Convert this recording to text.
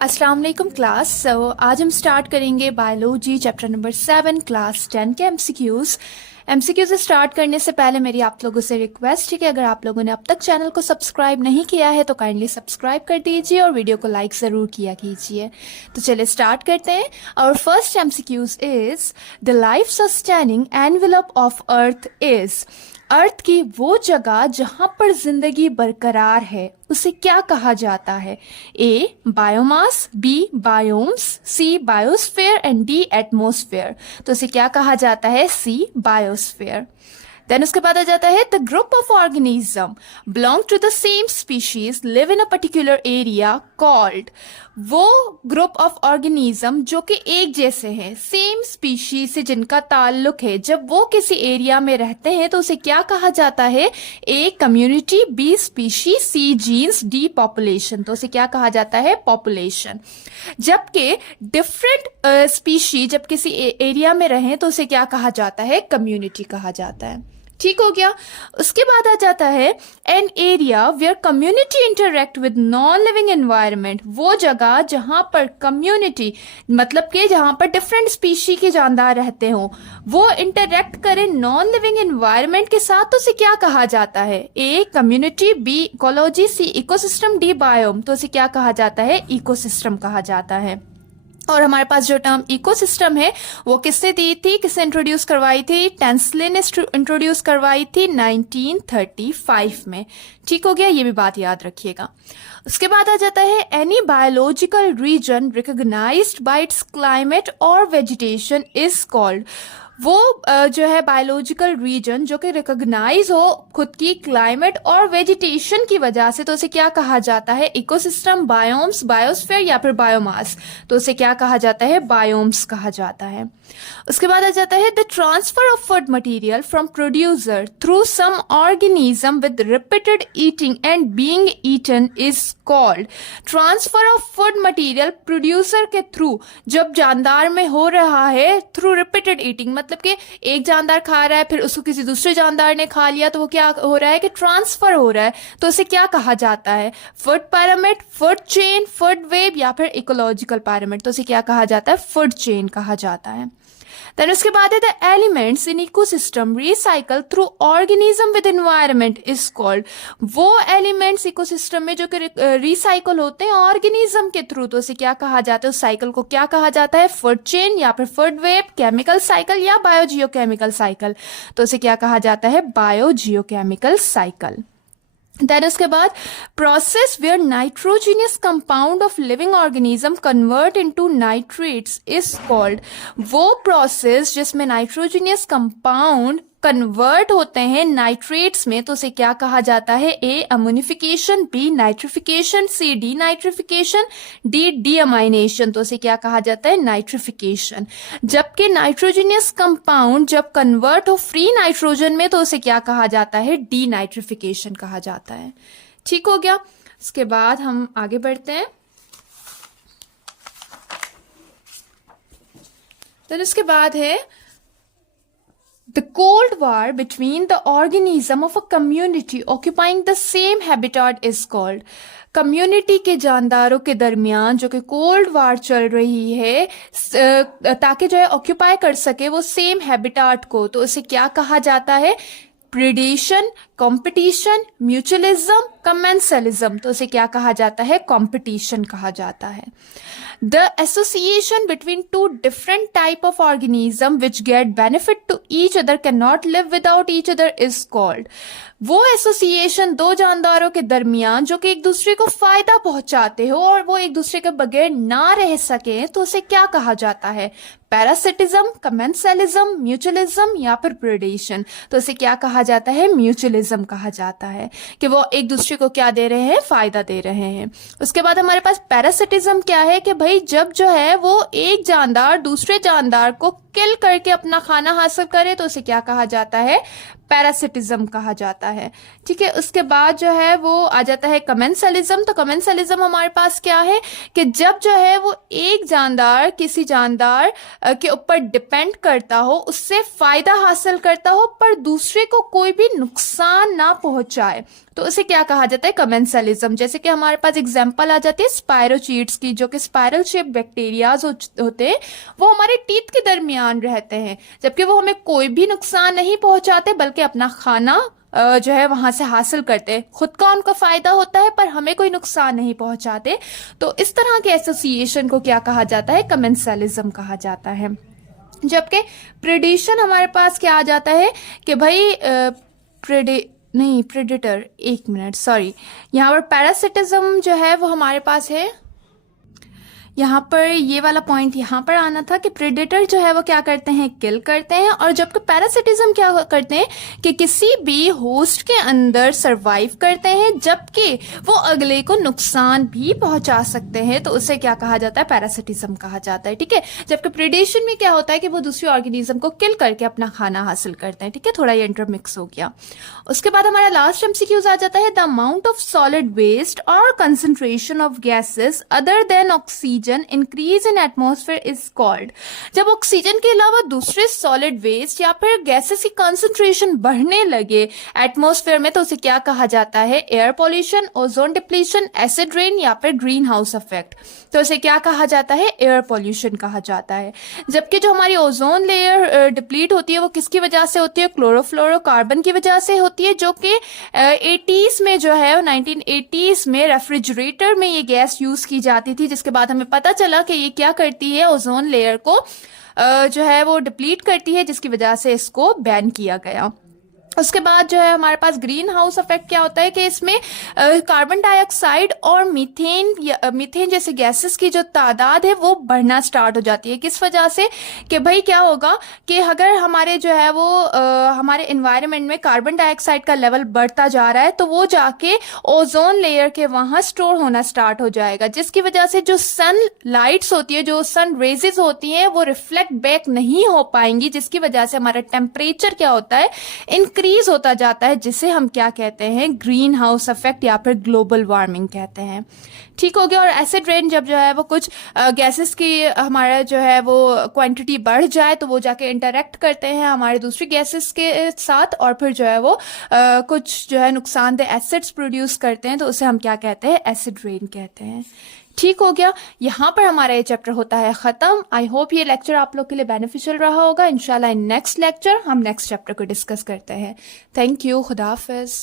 अस्सलाम वालेकुम क्लास। आज हम स्टार्ट करेंगे बायोलॉजी चैप्टर नंबर 7 क्लास 10 के एमसीक्यूज। एमसीक्यूज स्टार्ट करने से पहले मेरी आप लोगों से रिक्वेस्ट है कि अगर आप लोगों ने अब तक चैनल को सब्सक्राइब नहीं किया है तो काइंडली सब्सक्राइब कर दीजिए और वीडियो को लाइक ज़रूर किया कीजिए। तो चलिए स्टार्ट करते हैं। और first MCQs is the life sustaining envelope of earth is. Earth की वो जगह जहां पर जिंदगी बरकरार है उसे क्या कहा जाता है? A biomass, B biomes, C biosphere and D atmosphere. तो उसे क्या कहा जाता है? सी बायोस्फीयर। देन उसके बाद आ जाता है the group of organism belong to the same species live in a particular area called. वो ग्रुप ऑफ ऑर्गेनिज्म जो कि एक जैसे हैं, सेम स्पीशीज से जिनका ताल्लुक है, जब वो किसी एरिया में रहते हैं तो उसे क्या कहा जाता है? A community, B species, C genes, D population. तो उसे क्या कहा जाता है? पॉपुलेशन। जबकि डिफरेंट स्पीशीज जब किसी एरिया में रहें तो उसे क्या कहा जाता है? कम्युनिटी कहा जाता है। ठीक हो गया। उसके बाद आ जाता है an area where community interact with non living environment. वो जगह जहां पर कम्युनिटी मतलब कि जहां पर डिफरेंट स्पीशी के जानदार रहते हो वो इंटरेक्ट करें नॉन लिविंग एनवायरनमेंट के साथ, तो उसे क्या कहा जाता है? A community, B ecology, C ecosystem, D biome. तो उसे क्या कहा जाता है? इकोसिस्टम कहा जाता है। और हमारे पास जो टर्म इकोसिस्टम है वो किसने दी थी, किसने इंट्रोड्यूस करवाई थी? टेंसले ने इंट्रोड्यूस करवाई थी 1935 में। ठीक हो गया, ये भी बात याद रखिएगा। उसके बाद आ जाता है any biological region recognised by its climate और वेजिटेशन इज कॉल्ड। वो जो है बायोलॉजिकल रीजन जो कि रिकॉग्नाइज हो खुद की क्लाइमेट और वेजिटेशन की वजह से, तो उसे क्या कहा जाता है? इकोसिस्टम, बायोम्स, बायोस्फीयर या फिर बायोमास। तो उसे क्या कहा जाता है? बायोम्स कहा जाता है। उसके बाद आ जाता है the transfer of food material from producer through some organism with repeated eating and being eaten is called. Transfer of food material producer के थ्रू जब जानदार में हो रहा है थ्रू रिपीटेड ईटिंग, मतलब कि एक जानदार खा रहा है फिर उसको किसी दूसरे जानदार ने खा लिया, तो वो क्या हो रहा है कि ट्रांसफर हो रहा है। तो उसे क्या कहा जाता है? Food pyramid, food chain, food web या फिर इकोलॉजिकल पैरामिड। तो उसे क्या कहा जाता है? फूड चेन कहा जाता है। देन उसके बाद है the elements in ecosystem recycle through organism with environment is called. वो एलिमेंट्स इकोसिस्टम में जो कि रिसाइकल होते हैं ऑर्गेनिज्म के थ्रू, तो उसे क्या कहा जाता है? उस साइकिल को क्या कहा जाता है? फूड चेन या फिर फूड वेब, केमिकल साइकिल या बायोजियोकेमिकल साइकिल। तो उसे क्या कहा जाता है? Biogeochemical cycle. देन उसके बाद process where nitrogenous compound of living organism convert into nitrates is called. वो प्रोसेस जिसमें नाइट्रोजीनियस कंपाउंड कन्वर्ट होते हैं नाइट्रेट्स में, तो उसे क्या कहा जाता है? A ammonification, B nitrification, C denitrification, D deamination. तो उसे क्या कहा जाता है? नाइट्रिफिकेशन। जबकि नाइट्रोजीनियस कंपाउंड जब कन्वर्ट हो फ्री नाइट्रोजन में तो उसे क्या कहा जाता है? डी नाइट्रिफिकेशन कहा जाता है। ठीक हो गया। इसके बाद हम आगे बढ़ते हैं। तो इसके बाद है The Cold War between the organism of a community occupying the same habitat is called। Community के जानदारों के दरमियान जो कि कोल्ड वार चल रही है ताकि जो है ऑक्यूपाई कर सके वो सेम हैबिटाट को, तो उसे क्या कहा जाता है? Predation, competition, mutualism, commensalism. तो उसे क्या कहा जाता है? कंपटीशन कहा जाता है। The association between two different type of organism which get benefit to each other cannot live without each other is called। वो एसोसिएशन दो जानदारों के दरमियान जो कि एक दूसरे को फायदा पहुंचाते हो और वो एक दूसरे के बगैर ना रह सके, तो उसे क्या कहा जाता है? पैरासिटिज्म, कमेंसलिज्म, म्यूचुअलिज्म या फिर प्रेडेशन। तो उसे क्या कहा जाता है? म्यूचुअलिज्म कहा जाता है कि वो एक दूसरे को क्या दे रहे हैं? फायदा दे रहे हैं। उसके बाद हमारे पास पैरासिटिज्म क्या है कि भाई जब जो है वो एक जानदार दूसरे जानदार को किल करके अपना खाना हासिल करे, तो उसे क्या कहा जाता है? पैरासिटिज्म कहा जाता है। ठीक है, उसके बाद जो है वो आ जाता है कमेंसलिज्म। तो कमेंसलिज्म हमारे पास क्या है कि जब जो है वो एक जानदार किसी जानदार के ऊपर डिपेंड करता हो, उससे फायदा हासिल करता हो, पर दूसरे को कोई भी नुकसान ना पहुंचाए, तो उसे क्या कहा जाता है, कमेंसलिज्म। जैसे कि हमारे पास एग्जांपल आ जाती है स्पायरोचीट्स की, जो कि स्पाइरल शेप बैक्टीरियाज होते हैं, वो हमारे टीथ के दरमियान रहते हैं, जबकि वो हमें कोई भी नुकसान नहीं पहुंचाते, बल्कि अपना खाना जो है वहां से हासिल करते हैं। खुद का उनका फायदा होता है पर हमें कोई नुकसान नहीं पहुंचाते। तो इस तरह के एसोसिएशन को क्या कहा जाता है, कमेंसलिज्म कहा जाता है। जबकि प्रेडिशन हमारे पास क्या आ जाता है कि भाई प्रेडिटर, एक मिनट सॉरी, यहाँ पर पैरासिटिज्म जो है वो हमारे पास है, यहाँ पर ये वाला पॉइंट यहाँ पर आना था कि प्रेडेटर जो है वो क्या करते हैं, किल करते हैं, और जबकि पैरासिटिज्म क्या करते हैं कि किसी भी होस्ट के अंदर सरवाइव करते हैं, जबकि वो अगले को नुकसान भी पहुंचा सकते हैं, तो उसे क्या कहा जाता है, पैरासिटिज्म कहा जाता है। ठीक है, जबकि प्रेडेशन में क्या होता है कि वो दूसरे ऑर्गेनिज्म को किल करके अपना खाना हासिल करते हैं। ठीक है, थोड़ा ये इंटरमिक्स हो गया। उसके बाद हमारा लास्ट एमसीक्यूज आ जाता है, the amount of solid waste और concentration of gases other than oxygen increase in atmosphere is called. जब ऑक्सीजन के अलावा दूसरे सॉलिड वेस्ट या फिर गैसेस की कंसंट्रेशन बढ़ने लगे एटमॉस्फेयर में, तो उसे क्या कहा जाता है, air pollution, ozone depletion, acid rain या फिर ग्रीन हाउस इफेक्ट। तो उसे क्या कहा जाता है, एयर पॉल्यूशन कहा जाता है। जबकि जो हमारी ओजोन लेयर डिप्लीट होती है वो किसकी वजह से होती है, क्लोरोफ्लोरोकार्बन की वजह से होती है, जो कि 80s में जो है 1980s में रेफ्रिजरेटर में ये गैस यूज की जाती थी, जिसके बाद हमें पता चला कि ये क्या करती है, ओजोन लेयर को जो है वो डिप्लीट करती है, जिसकी वजह से इसको बैन किया गया। उसके बाद जो है हमारे पास ग्रीन हाउस इफेक्ट क्या होता है कि इसमें कार्बन डाइऑक्साइड और मीथेन जैसे गैसेस की जो तादाद है वो बढ़ना स्टार्ट हो जाती है। किस वजह से कि भाई क्या होगा कि अगर हमारे जो है वो हमारे एनवायरनमेंट में कार्बन डाइऑक्साइड का लेवल बढ़ता जा रहा है, तो वो जाके ओजोन लेयर के वहां स्टोर होना स्टार्ट हो जाएगा, जिसकी वजह से जो सन लाइट्स होती है, जो सन रेजेस होती हैं, वो रिफ्लेक्ट बैक नहीं हो पाएंगी, जिसकी वजह से हमारा टेम्परेचर क्या होता है, इंक्रीज होता जाता है, जिसे हम क्या कहते हैं, ग्रीन हाउस इफेक्ट या फिर ग्लोबल वार्मिंग कहते हैं। ठीक हो गया। और एसिड रेन जब जो है वो कुछ गैसेस की हमारा जो है वो क्वांटिटी बढ़ जाए, तो वो जाके इंटरेक्ट करते हैं हमारे दूसरी गैसेस के साथ, और फिर जो है वो कुछ जो है नुकसानदेह एसिड्स प्रोड्यूस करते हैं, तो उसे हम क्या कहते हैं, एसिड रेन कहते हैं। ठीक हो गया। यहाँ पर हमारा ये चैप्टर होता है खत्म। आई होप ये लेक्चर आप लोग के लिए बेनिफिशियल रहा होगा। इंशाल्लाह इन नेक्स्ट लेक्चर हम नेक्स्ट चैप्टर को डिस्कस करते हैं। Thank you. खुदा हाफिज।